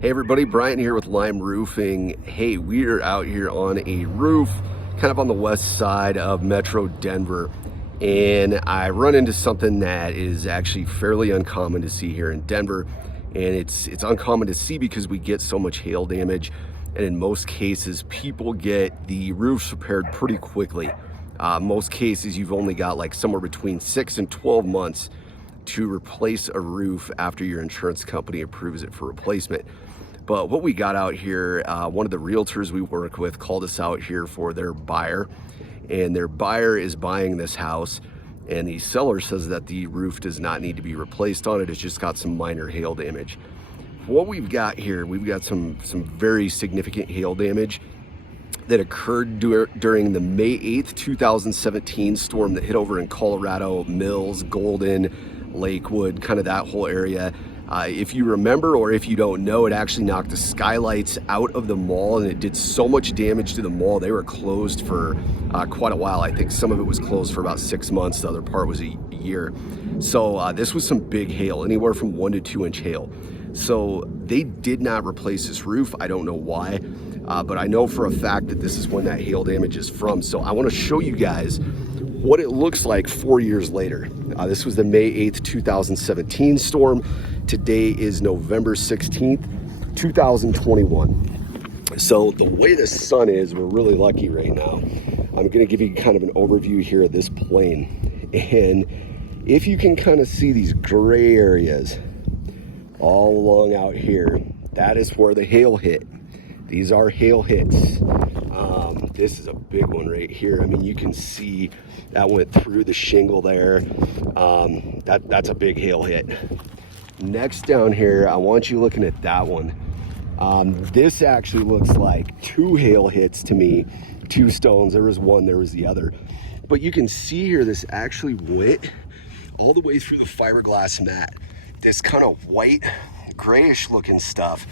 Hey everybody, Brian here with Lime Roofing. Hey, we're out here on a roof kind of on the west side of Metro Denver, and I run into something that is actually fairly uncommon to see here in Denver, and it's uncommon to see because we get so much hail damage, and in most cases people get the roofs repaired pretty quickly. Most cases you've only got like somewhere between 6 and 12 months to replace a roof after your insurance company approves it for replacement. But what we got out here, one of the realtors we work with called us out here for their buyer, and their buyer is buying this house, and the seller says that the roof does not need to be replaced on it. It's just got some minor hail damage. What we've got here, we've got some very significant hail damage that occurred during the May 8th, 2017 storm that hit over in Colorado, Mills, Golden, Lakewood, kind of that whole area. If you remember, or if you don't know, it actually knocked the skylights out of the mall, and it did so much damage to the mall. They were closed for quite a while. I think some of it was closed for about 6 months. The other part was a year. So this was some big hail, anywhere from 1 to 2 inch hail. So they did not replace this roof. I don't know why, but I know for a fact that this is when that hail damage is from. So I want to show you guys what it looks like 4 years later. This was the May 8th, 2017 storm. Today is November 16th, 2021. So the way the sun is, we're really lucky right now. I'm gonna give you kind of an overview here of this plane. And if you can kind of see these gray areas all along out here, that is where the hail hit. These are hail hits. This is a big one right here. I mean, you can see that went through the shingle there. That's a big hail hit. Next down here, I want you looking at that one. This actually looks like 2 hail hits to me, 2 stones. There was one, there was the other. But you can see here, this actually went all the way through the fiberglass mat. This kind of white, grayish looking stuff,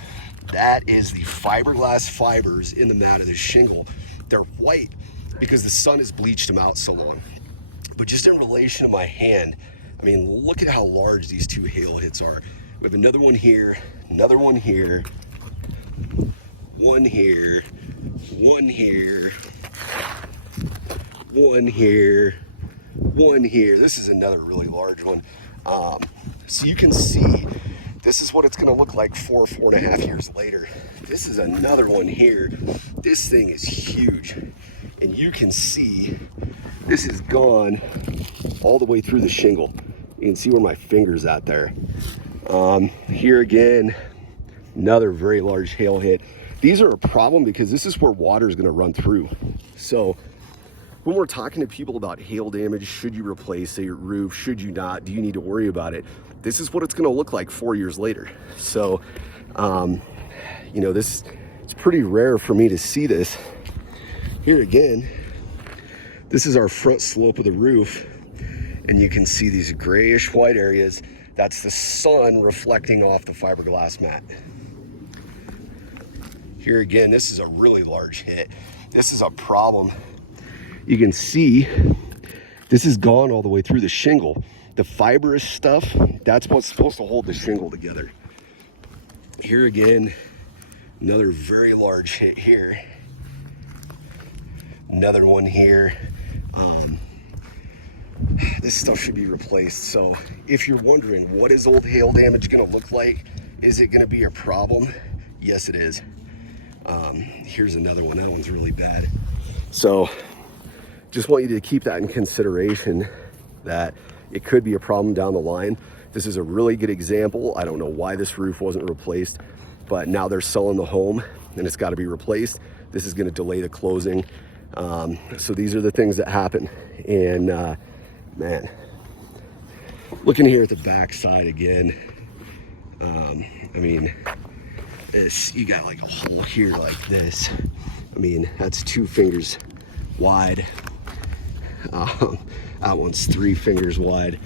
that is the fiberglass fibers in the mat of the shingle. They're white because the sun has bleached them out so long. But just in relation to my hand, I mean, look at how large these 2 hail hits are. We have another one here, another one here, one here, one here, one here, one here. This is another really large one. So you can see, this is what it's gonna look like 4.5 years later. This is another one here. This thing is huge. And you can see, this is gone all the way through the shingle. You can see where my finger's at there. Here again, another very large hail hit. These are a problem because this is where water is gonna run through. So when we're talking to people about hail damage, should you replace a roof, should you not, do you need to worry about it? This is what it's gonna look like 4 years later. So, you know, it's pretty rare for me to see this. Here again, this is our front slope of the roof, and you can see these grayish white areas. That's the sun reflecting off the fiberglass mat. Here again, this is a really large hit. This is a problem. You can see this is gone all the way through the shingle. The fibrous stuff, that's what's supposed to hold the shingle together. Here again, another very large hit here. Another one here. This stuff should be replaced. So if you're wondering, what is old hail damage gonna look like? Is it gonna be a problem? Yes, it is. Here's another one. That one's really bad. So just want you to keep that in consideration, that it could be a problem down the line. This is a really good example. I don't know why this roof wasn't replaced, but now they're selling the home and it's got to be replaced. This is going to delay the closing. So these are the things that happen. And man, looking here at the back side again, I mean, you got like a hole here like this. I mean, that's 2 fingers wide. That one's 3 fingers wide.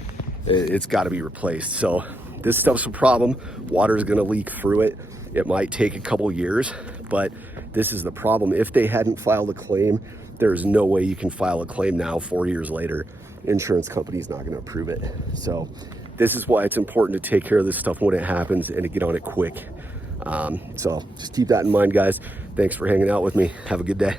It's got to be replaced. So this stuff's a problem. Water is going to leak through it. It might take a couple years, but this is the problem. If they hadn't filed a claim, there's no way you can file a claim now 4 years later. Insurance company's not going to approve it. So this is why it's important to take care of this stuff when it happens and to get on it quick. So just keep that in mind, guys. Thanks for hanging out with me. Have a good day.